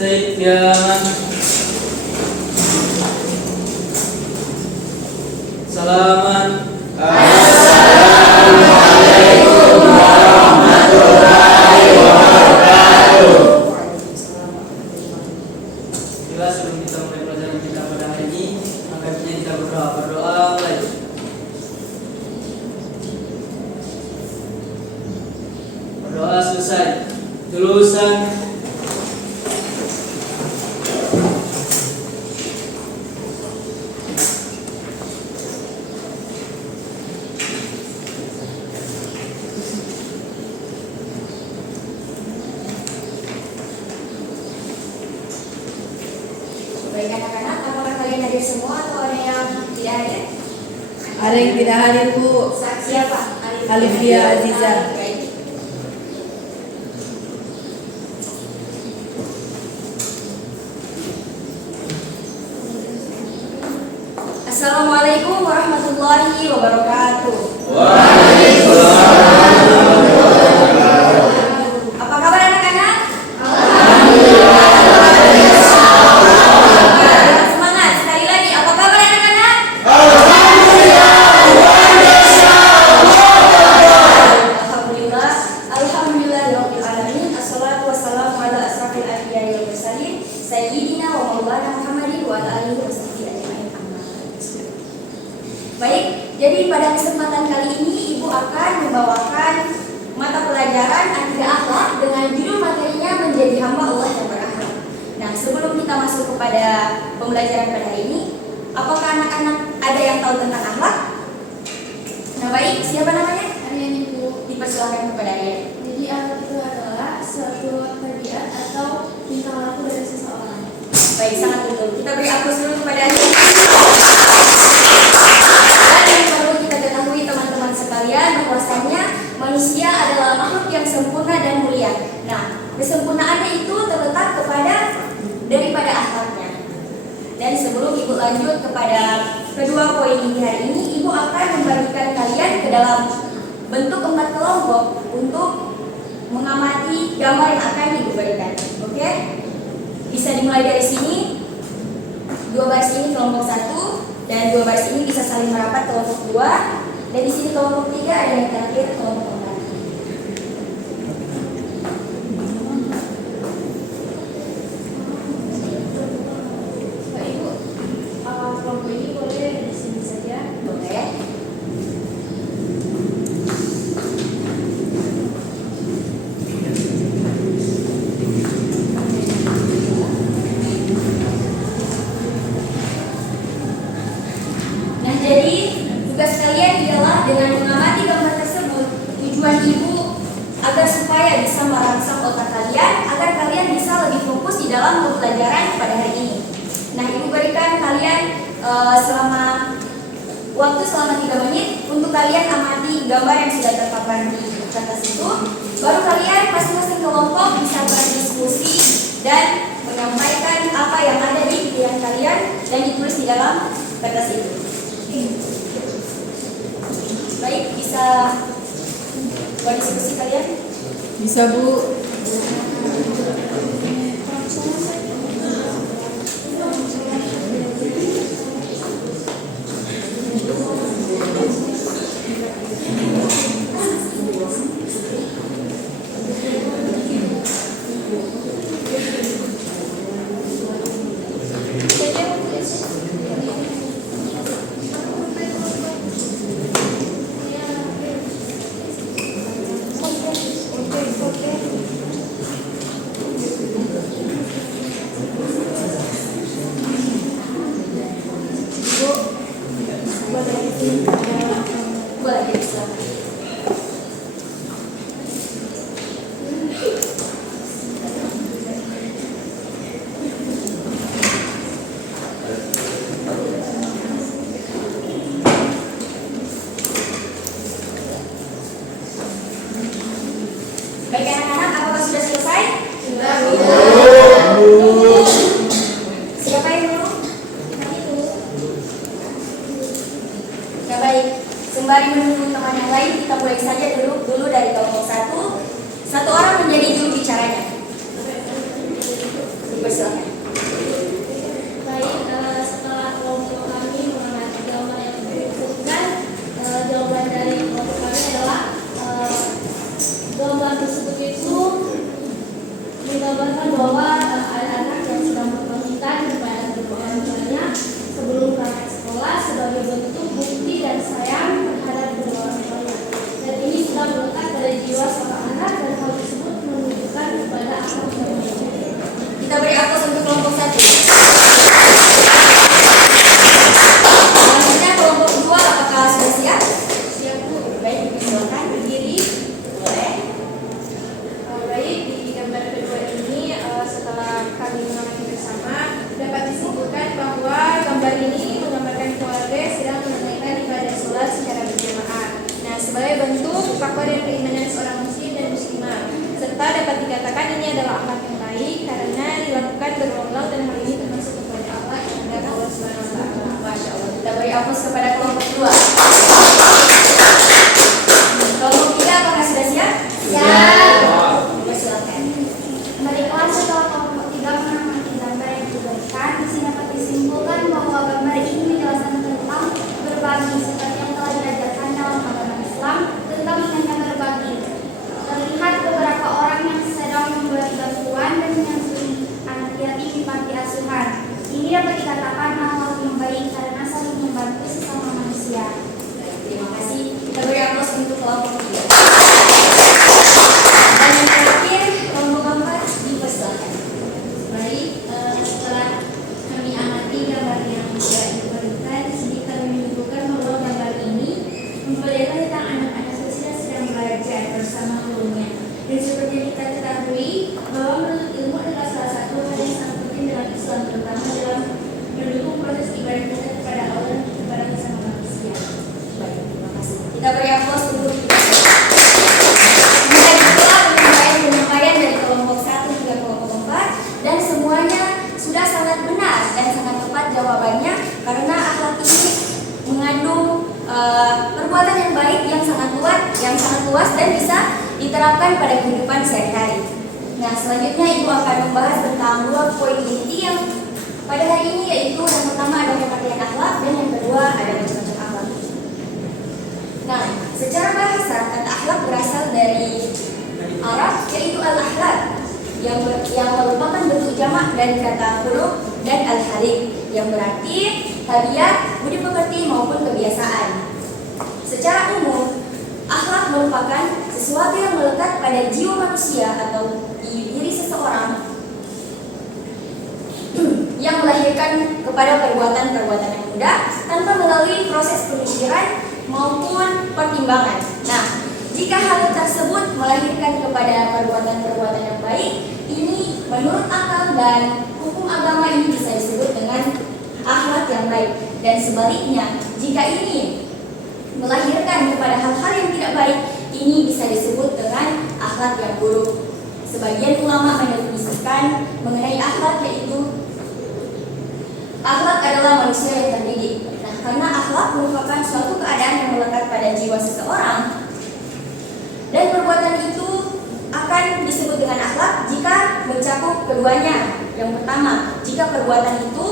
Sekian. Salaman. Assalamualaikum warahmatullahi wabarakatuh. Bila sebelum kita mulai pelajaran kita pada hari ini, maka kita berdoa mulai. Berdoa selesai. Tulisan. Baik anak-anak, apakah kalian hadir semua atau ada yang tidak hadir? Ada yang tidak hadir, Bu. Siapa? Alifia Aziza. Baik. Assalamualaikum warahmatullahi wabarakatuh. Apa kabar anak-anak? Semangat sekali lagi. Apa kabar anak-anak? Alhamdulillah. Alhamdulillahirabbil alamin. Assalatu wassalamu ala asrafil anbiya'i wal mursalin sayyidina wa maulana Muhammadin wa ala alihi wasahbihi ajmain. Amma ba'du. Baik, jadi pada kesempatan kali ini Ibu akan membawakan mata pelajaran akidah akhlak dengan judul materinya menjadi hamba Allah yang berakhlak. Nah, sebelum kita masuk kepada pembelajaran pada hari ini, apakah anak-anak ada yang tahu tentang akhlak? Nah, baik, siapa namanya? Aryan, Ibu. Dipersilakan kepada Aryan. Jadi akhlak itu adalah suatu tabiat atau tingkah laku dari seseorang. Baik, sangat betul. Kita beri aplaus dulu kepada Aryan. Dan yang perlu kita ketahui teman-teman sekalian, bahwasanya manusia adalah makhluk yang sempurna dan mulia. Nah, kesempurnaannya itu terletak daripada akhlaknya. Dan sebelum Ibu lanjut kepada kedua poin inti hari ini, Ibu akan membagikan kalian ke dalam bentuk 4 kelompok untuk mengamati gambar yang akan Ibu berikan. Oke? Bisa dimulai dari sini. 2 baris ini kelompok 1 dan 2 baris ini bisa saling merapat kelompok 2. Dan di sini kelompok 3 ada yang terakhir kelompok 4. Pak Ibu, kelompok ini boleh di sini saja. Boleh. Nah, jadi tugas kalian ialah dengan mengamati gambar tersebut, tujuan Ibu agar supaya bisa merangsang otak kalian, agar kalian bisa lebih fokus di dalam pembelajaran pada hari ini. Nah, Ibu berikan kalian waktu selama 3 menit untuk kalian amati gambar yang sudah terpampang di kertas itu. Baru kalian masing-masing kelompok bisa berdiskusi dan menyampaikan apa yang ada di pikiran kalian dan ditulis di dalam kertas itu. Baik, bisa berdiskusi kalian? Bisa, Bu. Boleh, bisa. Baik anak-anak, apakah sudah selesai? Sudah. Siapa yang dulu? Ya baik, sembari menunggu teman yang lain, kita mulai saja dulu dari kelompok 1. 1 orang menjadi juru bicaranya. Dipersilakan. Baik, setelah kelompok kami mengamati jawaban yang disebutkan, jawaban dari kelompok kami adalah gambar tersebut itu menggambarkan bahwa ada anak yang sedang berpamitan kepada kedua orang tuanya sebelum berangkat sekolah sebagai bentuk bukti dan sayang terhadap kedua orang tuanya. Dan ini sudah melekat pada jiwa seorang anak dan hal tersebut menunjukkan kepada akhlak yang baik. Kita beri aplaus untuk kelompok 1. Selanjutnya kelompok 2, apakah sudah siap? Siap Bu. Baik, silakan berdiri. Boleh. Baik, di gambar kedua ini setelah kami mengamati bersama dapat disimpulkan bahwa gambar ini menggambarkan keluarga yang sedang menunaikan ibadah sholat secara berjamaah. Nah, sebagai bentuk takwa dan keimanan seorang muslim dan muslimah, serta dapat dikatakan ini adalah akhlak yang baik karena dilakukan berulang-ulang dan hal ini termasuk kepada akhlak yang ada Allah Subhanahu wa Ta'ala. Masya Allah. Kita beri aplaus kepada kelompok 2. Kelompok 3, apakah sudah siap? Silakan. Baiklah, setelah kelompok 3 mengamati gambar yang diberikan, di sini dapat disimpulkan bahwa gambar ini menjelaskan tentang berbagi seperti yang telah diajarkan dalam agama Islam tentang indahnya berbagi. Terlihat beberapa orang yang sedang memberi bantuan dan menyusui anak yatim di panti asuhan. Ini dapat dikatakan akhlak yang baik karena saling membantu sesama manusia. Terima kasih. Kita beri aplaus untuk kelompok 3. Dan yang terakhir, kelompok 4, dipersilakan. Baik, setelah kami amati gambar yang sudah diberikan, di sini kami menyimpulkan bahwa gambar ini memperlihatkan tentang anak-anak kecil yang sedang belajar bersama gurunya. Dan seperti yang kita ketahui bahwa menuntut ilmu adalah salah satu hal yang sangat penting dalam Islam, terutama dalam mendukung proses ibadah kita kepada Allah dan kepada sesama manusia. Baik, terima kasih. Kita beri aplaus untuk kita. Demikian pula penyampaian dari kelompok 1 hingga kelompok 4, dan semuanya sudah sangat benar dan sangat tepat jawabannya karena akhlak ini mengandung perbuatan yang baik yang sangat luas dan bisa diterapkan pada kehidupan sehari-hari. Nah, selanjutnya Ibu akan membahas tentang 2 poin inti yang pada hari ini, yaitu yang pertama ada pengertian akhlak dan yang kedua ada macam-macam akhlak. Nah, secara bahasa kata akhlak berasal dari Arab, yaitu al-akhlaq yang merupakan bentuk jamak dari kata khuluq dan al-khaliq yang berarti tabiat, budi pekerti maupun kebiasaan. Secara umum, akhlak merupakan sesuatu yang melekat pada jiwa manusia atau di diri seseorang yang melahirkan kepada perbuatan-perbuatan yang mudah tanpa melalui proses pemikiran maupun pertimbangan. Nah, jika hal tersebut melahirkan kepada perbuatan-perbuatan yang baik, ini menurut akal dan hukum agama ini bisa disebut dengan akhlak yang baik. Dan sebaliknya, jika ini melahirkan kepada hal-hal yang tidak baik, ini bisa disebut dengan akhlak yang buruk. Sebagian ulama mendefinisikan mengenai akhlak, yaitu akhlak adalah manusia yang terdidik. Nah, karena akhlak merupakan suatu keadaan yang melekat pada jiwa seseorang, dan perbuatan itu akan disebut dengan akhlak jika mencakup keduanya. Yang pertama, jika perbuatan itu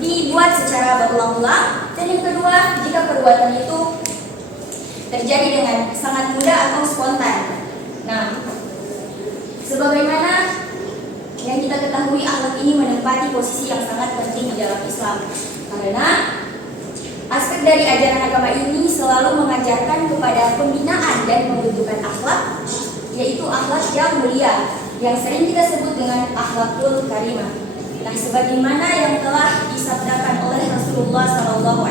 dibuat secara berulang-ulang, dan yang kedua, jika perbuatan itu terjadi dengan sangat mudah atau spontan. Nah, sebagaimana yang kita ketahui, akhlak ini menempati posisi yang sangat penting di dalam Islam, karena aspek dari ajaran agama ini selalu mengajarkan kepada pembinaan dan pembentukan akhlak, yaitu akhlak yang mulia, yang sering kita sebut dengan akhlakul karimah. Nah, sebagaimana yang telah disabdakan oleh Rasulullah SAW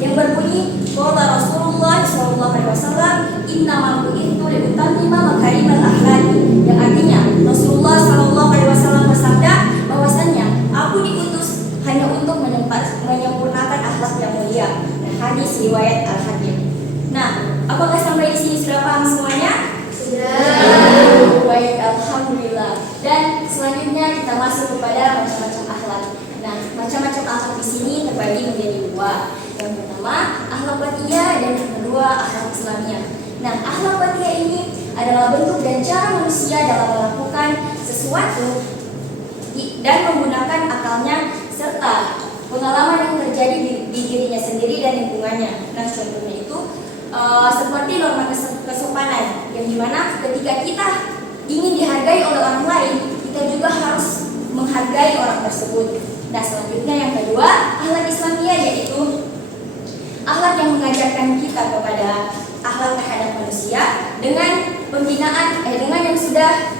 yang berbunyi, qala Rasulullah SAW, innama bu'ithu liutammima makarimal akhlaqi, yang artinya Rasulullah SAW bersabda bahwasannya aku diutus hanya untuk menyempurnakan akhlak yang mulia. Nah, hadis riwayat Al-Hakim. Nah, apakah sampai di sini sudah paham semuanya? Sudah. Baik, alhamdulillah. Dan selanjutnya kita masuk kepada macam-macam akhlak. Nah, macam-macam akhlak di sini terbagi menjadi 2. Yang pertama, akhlak batiyah, dan yang kedua, akhlak Islamiyah. Nah, akhlak batiyah ini adalah bentuk dan cara manusia dalam melakukan sesuatu dan menggunakan akalnya serta pengalaman yang terjadi di dirinya sendiri dan lingkungannya. Nah, contohnya itu seperti norma kesopanan, yang dimana ketika kita ingin dihargai oleh orang lain, kita juga harus menghargai orang tersebut. Nah, selanjutnya yang kedua, akhlak Islamiyah, yaitu akhlak yang mengajarkan kita kepada akhlak terhadap manusia dengan pembinaan dengan yang sudah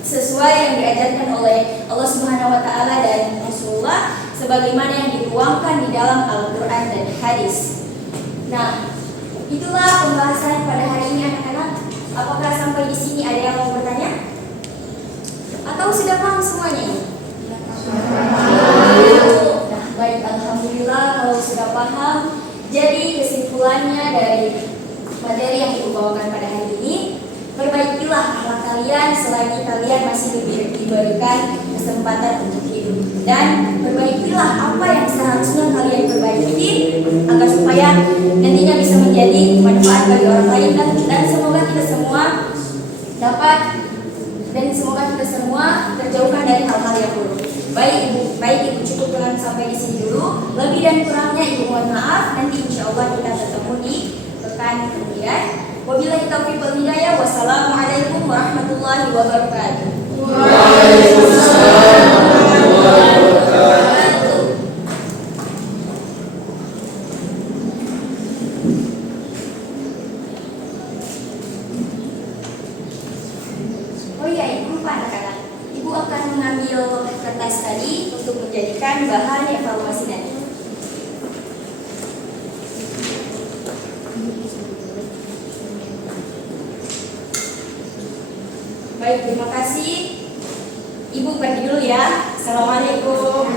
sesuai yang diajarkan oleh Allah Subhanahu wa taala dan Rasulullah sebagaimana yang dituangkan di dalam Al-Qur'an dan hadis. Nah, itulah pembahasan pada hari ini anak-anak. Apakah sampai di sini ada yang mau bertanya? Atau sudah paham semuanya ini? Nah, baik, alhamdulillah kalau sudah paham. Jadi kesimpulannya dari materi yang Ibu bawakan pada hari ini, perbaikilah akhlak kalian selagi kalian masih diberikan kesempatan untuk hidup, dan perbaikilah apa yang seharusnya kalian perbaiki agar supaya nantinya bisa menjadi manfaat bagi orang lain, dan semoga kita semua terjauhkan dari hal-hal yang buruk. Baik Ibu cukupkan sampai di sini dulu. Lebih dan kurangnya Ibu mohon maaf. Nanti insya Allah kita bertemu di pekan kemudian. Wabillahi taufiq wal hidayah. Wassalamualaikum warahmatullahi wabarakatuh. Waalaikumsalam warahmatullahi wabarakatuh. Oh iya, Ibu lupa anak-anak. Ibu akan mengambil kertas tadi untuk menjadikan bahan evaluasi nanti. Baik, terima kasih. Ibu pergi dulu ya. Assalamualaikum.